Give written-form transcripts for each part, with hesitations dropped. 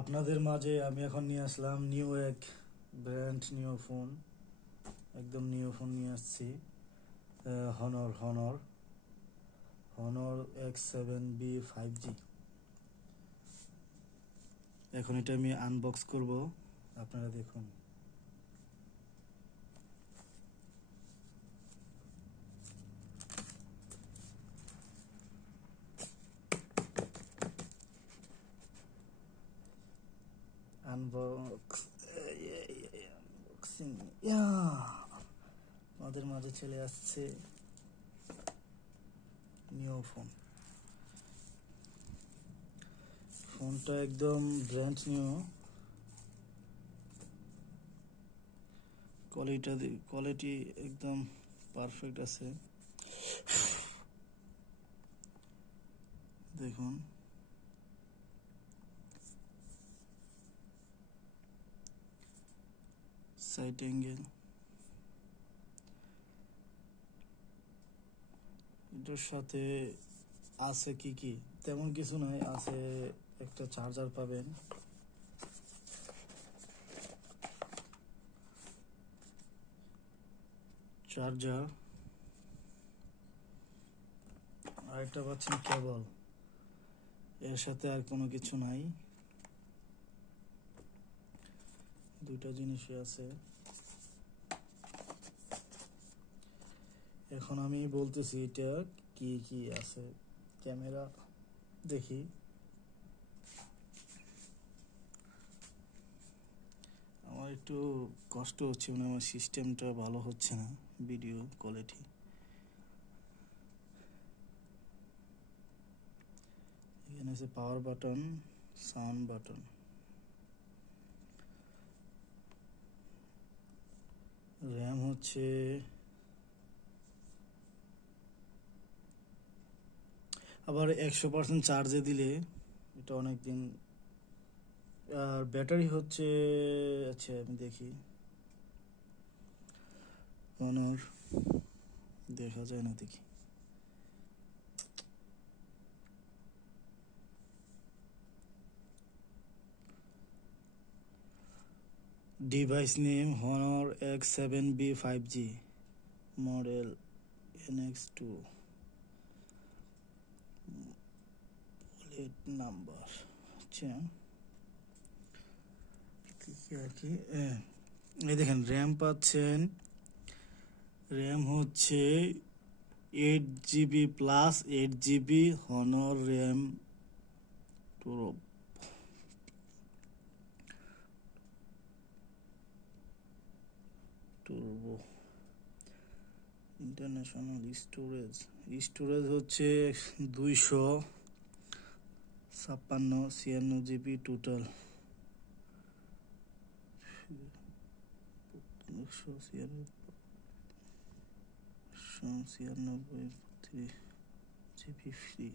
আপনাদের মাঝে আমি এখন নিয়ে আসলাম নিউ এক ব্র্যান্ড নিউ ফোন, একদম নিউ ফোন নিয়ে আসছি। Honor Honor Honor X7B 5G। এখন এটা আমি আনবক্স করব, আপনারা দেখুন। আনবক্সিং আমাদের মাঝে চলে আসছে নিউ ফোন। ফোনটা একদম ব্র্যান্ড নিউ, কোয়ালিটি একদম পারফেক্ট আছে। দেখুন, সাইড অ্যাঙ্গেল, এটার সাথে আছে কি তেমন কিছু নাই, আছে একটা চার্জার পাবেন, চার্জার, আর একটা পাচ্ছেন কেবল। এর সাথে আর কোনো কিছু নাই, দুইটা জিনিসই আছে। এখন আমি বলতেছি এটা কি আছে। ক্যামেরা দেখি, আমার একটু কষ্ট হচ্ছে, মানে আমার সিস্টেমটা ভালো হচ্ছে না, ভিডিও কোয়ালিটি। এখানে আছে power button, sound button, RAM হচ্ছে আবার 100% চার্জে দিলে এটা অনেক দিন। আর ব্যাটারি হচ্ছে, আচ্ছা আমি দেখি, অনর দেখা যায় না, দেখি device name Honor X7B 5G, model NX2, bullet number. আচ্ছা কি এই দেখেন, র্যাম পাচ্ছেন, র্যাম হচ্ছে 8GB plus 8GB Honor RAM turbo. International storage হচ্ছে 256 টোটাল, 196 জিবি ফ্রি,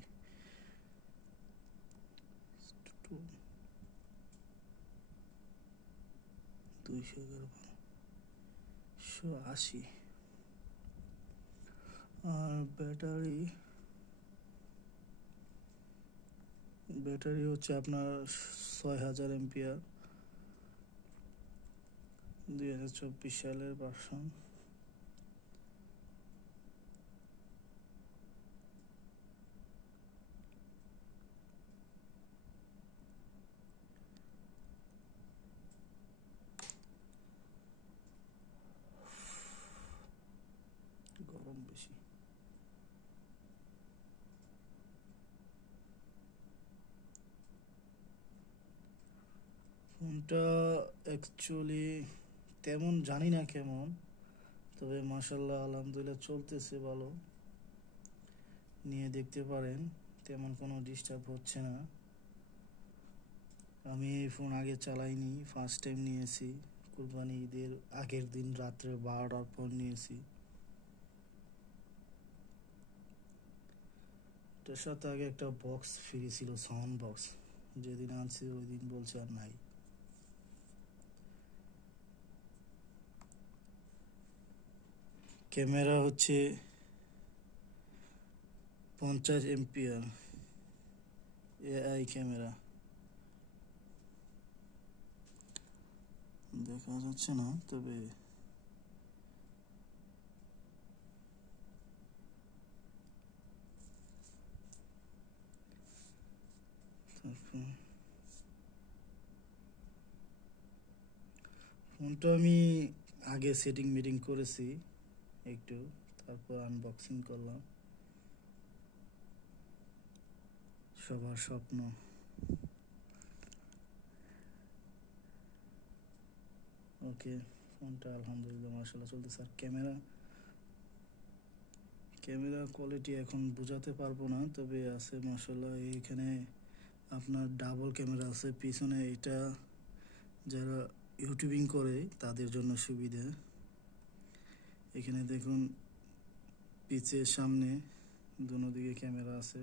211 আর ব্যাটারি হচ্ছে আপনার 6000 mAh, 2024 সালের ভার্সন। গরম বেশি। ফোনটা অ্যাকচুয়ালি তেমন জানি না কেমন, তবে মাশাআল্লাহ আলহামদুলিল্লাহ চলতেছে ভালো, নিয়ে দেখতে পারেন, তেমন কোনো ডিস্টার্ব হচ্ছে না। আমি এই ফোন আগে চালাইনি, ফার্স্ট টাইম নিয়েছি, কুরবানি ঈদের আগের দিন রাত্রে 12টার পর নিয়েছি। এটার সাথে আগে একটা বক্স ফ্রি ছিল, সাউন্ড বক্স, যেদিন আনছি ওই দিন বলছে আর নাই। ক্যামেরা হচ্ছে 50 MP AI ক্যামেরা, দেখা যাচ্ছে না, তবে ফোনটা আমি আগে সেটিং মিটিং করেছি একটু, তারপর আনবক্সিং করলাম। সবার স্বপ্ন। ওকে, ফোনটা আলহামদুলিল্লাহ মাশাআল্লাহ চলতেছে। আর ক্যামেরা কোয়ালিটি এখন বোঝাতে পারবো না, তবে আছে মাশাআল্লাহ। এইখানে আপনার ডাবল ক্যামেরা আছে পিছনে, এটা যারা ইউটিউবিং করে তাদের জন্য সুবিধা। এখানে দেখুন পিছে সামনে দুনো দিকে ক্যামেরা আছে।